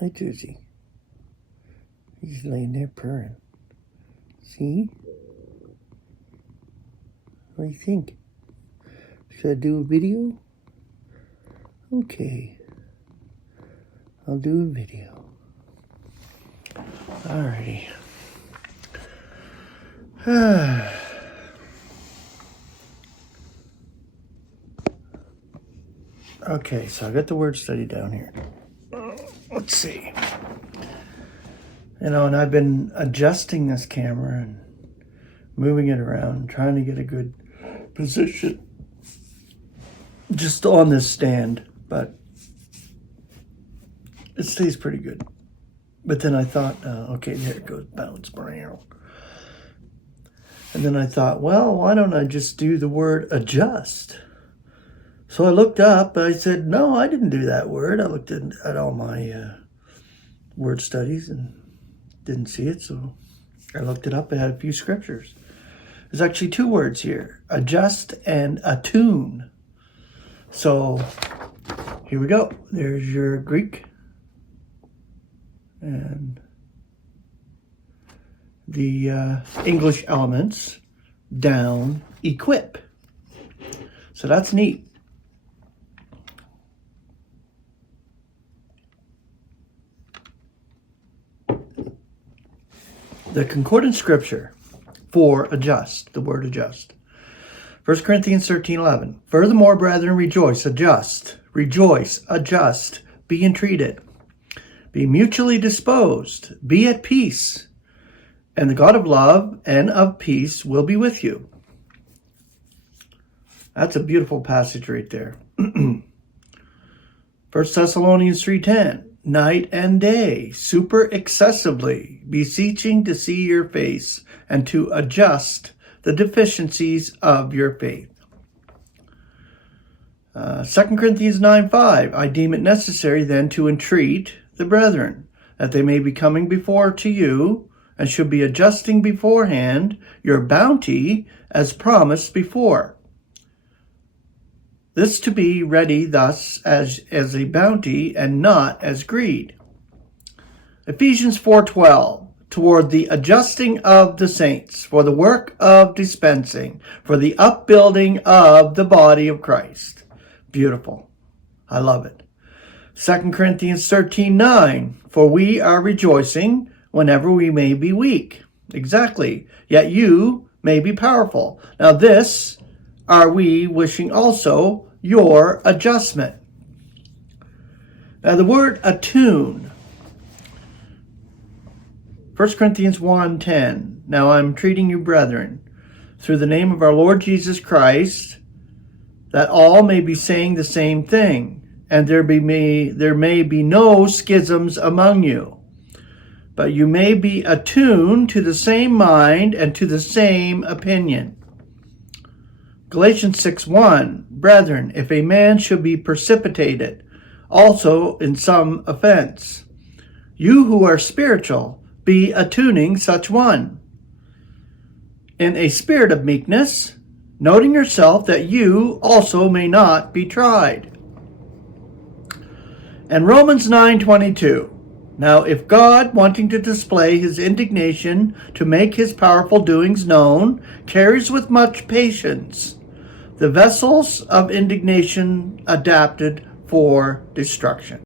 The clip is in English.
Hi, Josie. He's laying there purring. See? What do you think? Should I do a video? Okay. I'll do a video. Alrighty. Okay, so I got the word study down here. Let's see. And I've been adjusting this camera and moving it around, trying to get a good position just on this stand, but it stays pretty good. But then I thought, okay, there it goes, bounce, brown. And then I thought, well, why don't I just do the word adjust? So I looked up, I said, no, I didn't do that word. I looked at all my word studies and didn't see it, so I looked it up. I had a few scriptures. There's actually two words here, adjust and attune. So here we go. There's your Greek and the English elements, down, equip. So that's neat. The concordant scripture for adjust, the word adjust. 1 Corinthians 13:11. Furthermore, brethren, rejoice, adjust, be entreated, be mutually disposed, be at peace, and the God of love and of peace will be with you. That's a beautiful passage right there. 1 Thessalonians 3:10. Night and day, super excessively, beseeching to see your face and to adjust the deficiencies of your faith. 2 Corinthians 9:5. I deem it necessary then to entreat the brethren, that they may be coming before to you, and should be adjusting beforehand your bounty as promised before. This to be ready thus as a bounty and not as greed. Ephesians 4:12, toward the adjusting of the saints, for the work of dispensing, for the upbuilding of the body of Christ. Beautiful. I love it. 2 Corinthians 13:9, for we are rejoicing whenever we may be weak. Exactly. Yet you may be powerful. Now this are we wishing also your adjustment. Now the word attune, 1 Corinthians 1:10. Now I'm entreating you, brethren, through the name of our Lord Jesus Christ, that all may be saying the same thing, and there may be no schisms among you, but you may be attuned to the same mind and to the same opinion. Galatians 6:1, brethren, if a man should be precipitated also in some offense, you who are spiritual, be attuning such one in a spirit of meekness, noting yourself that you also may not be tried. And Romans 9:22, now if God, wanting to display his indignation to make his powerful doings known, carries with much patience the vessels of indignation adapted for destruction.